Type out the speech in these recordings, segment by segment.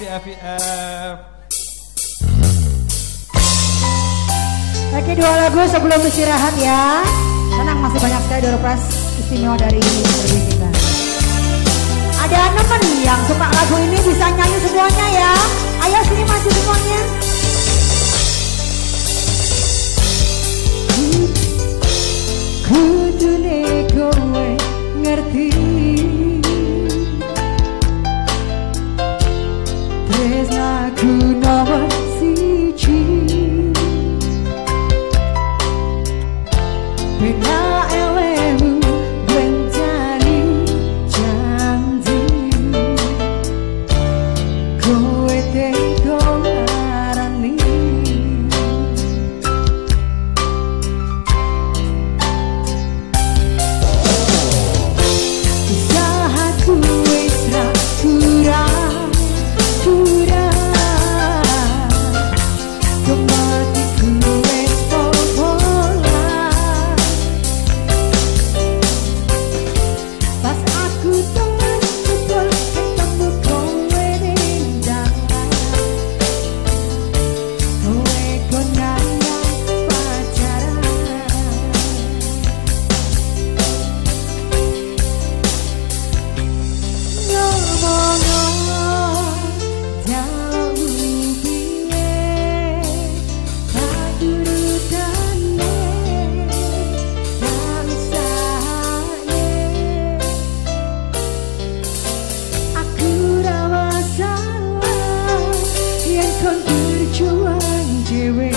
kasih FIF. Oke, 2 lagu sebelum istirahat ya. Tenang, masih banyak sekali door prize istimewa dari interview kita. Ada teman yang suka lagu ini bisa nyanyi semuanya ya. Ayo sini maju semuanya. Kudune kowe ngerti tresnaku nomor siji. Pena elemu bencani janji kowe teko ngarani usahaku wis ra kurang kematiku wis pola pas aku temen betul ketemu kowe ning dalan kowe konangan pacaran ngomong jauh piye tak durutane bangsane aku ra masalah yen kon berjuang dhewe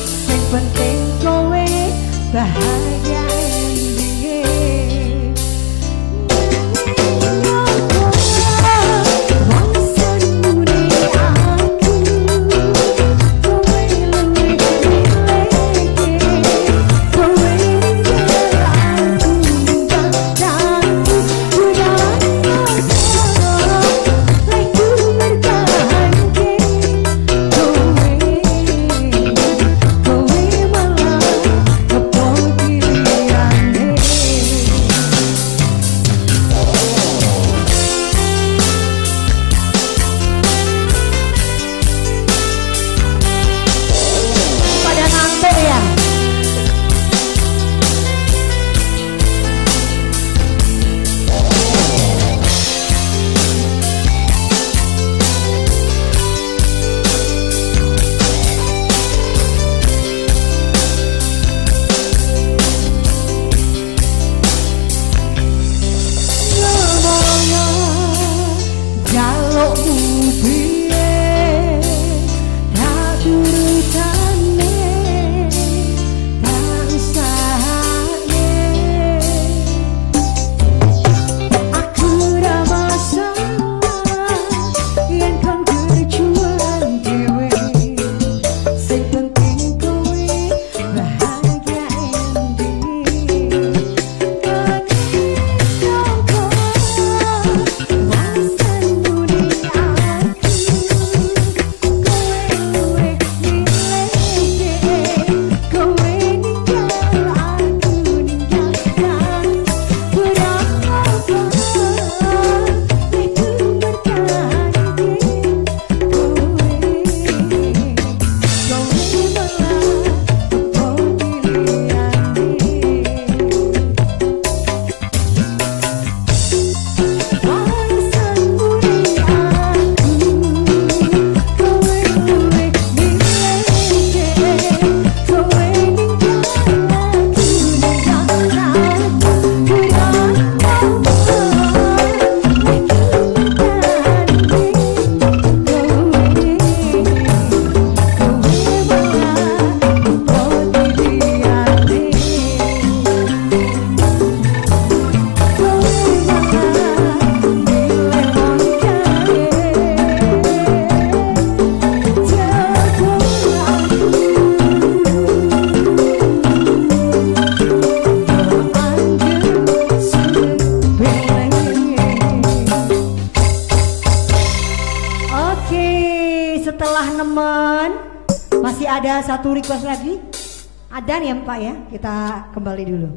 sing penting kowe bahagia endinge. Pada ngantuk ya. Jalukmu piye tak durutane bangsane aku ra masalah yen kon berjuang dhewe sing penting kowe bahagia endinge. Setelah nemen masih ada satu request lagi. Ada nih ya Pak ya, kita kembali dulu.